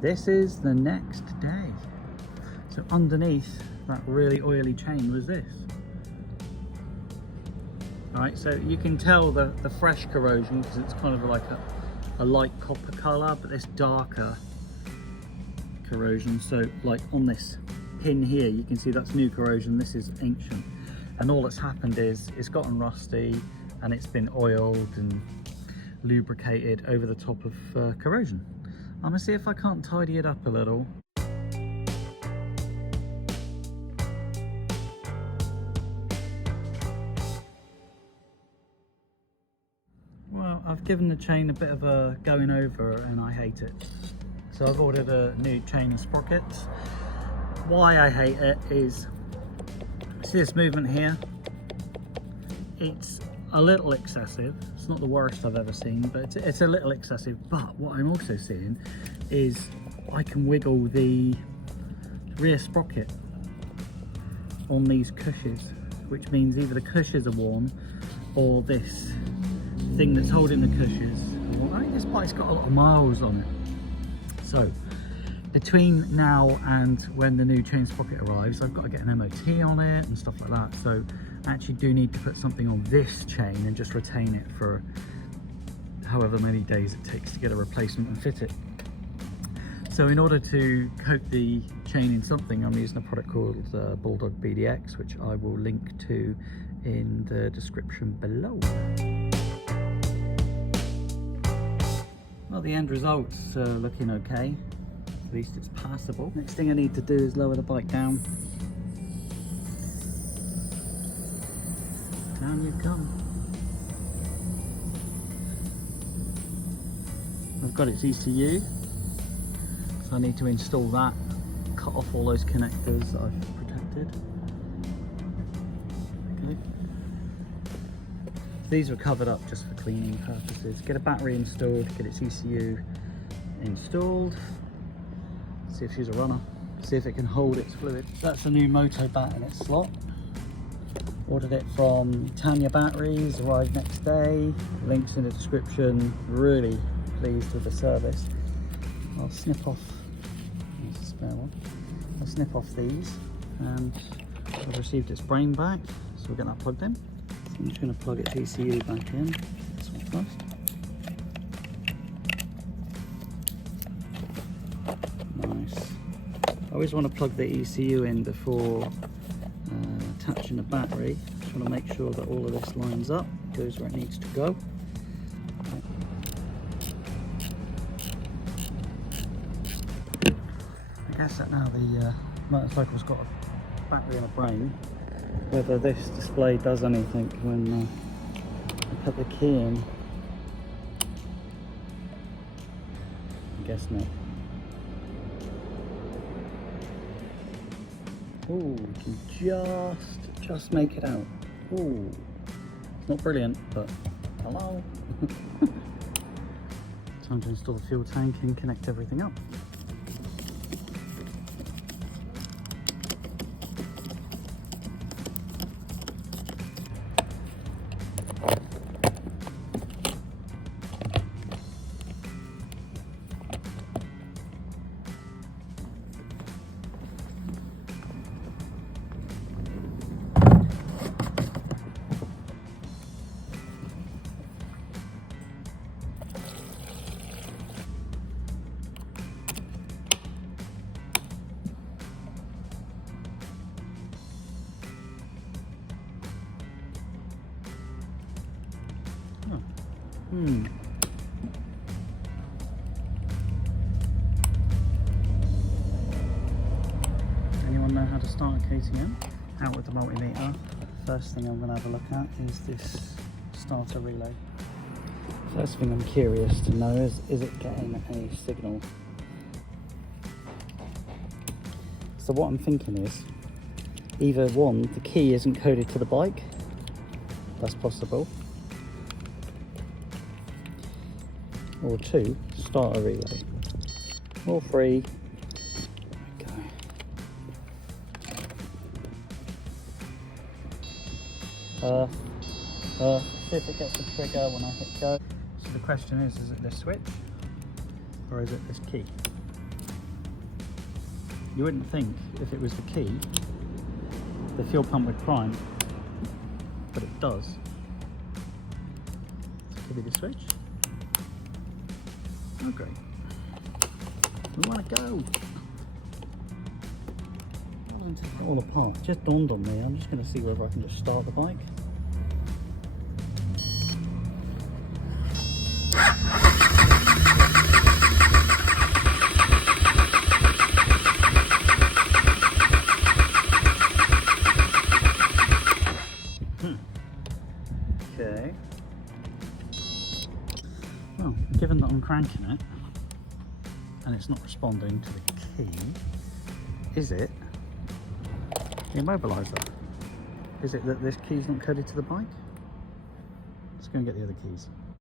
This is the next day. So underneath that really oily chain was this. All right, so you can tell the fresh corrosion because it's kind of like a light copper color, but this darker corrosion. So like on this pin here, you can see that's new corrosion. This is ancient. And all that's happened is it's gotten rusty and it's been oiled and lubricated over the top of corrosion. I'm gonna see if I can't tidy it up a little. Well, I've given the chain a bit of a going over and I hate it. So I've ordered a new chain and sprockets. Why I hate it is, see this movement here? It's a little excessive. It's not the worst I've ever seen, but it's a little excessive. But what I'm also seeing is I can wiggle the rear sprocket on these cushions, which means either the cushions are worn or this thing that's holding the cushions. I think this bike's got a lot of miles on it. So between now and when the new chain sprocket arrives, I've got to get an MOT on it and stuff like that. So I actually do need to put something on this chain and just retain it for however many days it takes to get a replacement and fit it. So in order to coat the chain in something, I'm using a product called Bulldog BDX, which I will link to in the description below. Well, the end result's looking okay. At least it's passable. Next thing I need to do is lower the bike down. Down you come. I've got its ECU, so I need to install that, cut off all those connectors that I've protected. Okay. These were covered up just for cleaning purposes. Get a battery installed, get its ECU installed. See if she's a runner, see if it can hold its fluid. So that's a new moto bat in its slot. Ordered it from Tanya Batteries, arrived next day. Links in the description. Really pleased with the service. I'll snip off, there's a spare one. I'll snip off these and I've received its brain back, so we'll get that plugged in. So I'm just going to plug its ECU back in, this one first. Nice. I always want to plug the ECU in before attaching the battery. Just want to make sure that all of this lines up, goes where it needs to go. Okay. I guess that now the motorcycle's got a battery and a brain. Whether this display does anything when I put the key in, I guess not. Ooh, you can just make it out. Ooh, it's not brilliant, but hello. Time to install the fuel tank and connect everything up. Anyone know how to start a KTM? Out with the multimeter. First thing I'm going to have a look at is this starter relay. First thing I'm curious to know is it getting a signal? So what I'm thinking is, either one, the key isn't coded to the bike. That's possible. Or two, starter relay. All three. Okay. See if it gets the trigger when I hit go. So the question is it this switch or is it this key? You wouldn't think if it was the key, the fuel pump would prime, but it does. So give me the switch. Oh great. We want to go. All apart. It just dawned on me. I'm just going to see whether I can just start the bike. Okay. Well, given that I'm cranking it and it's not responding to the key, is it the immobiliser? Is it that this key's not coded to the bike? Let's go and get the other keys.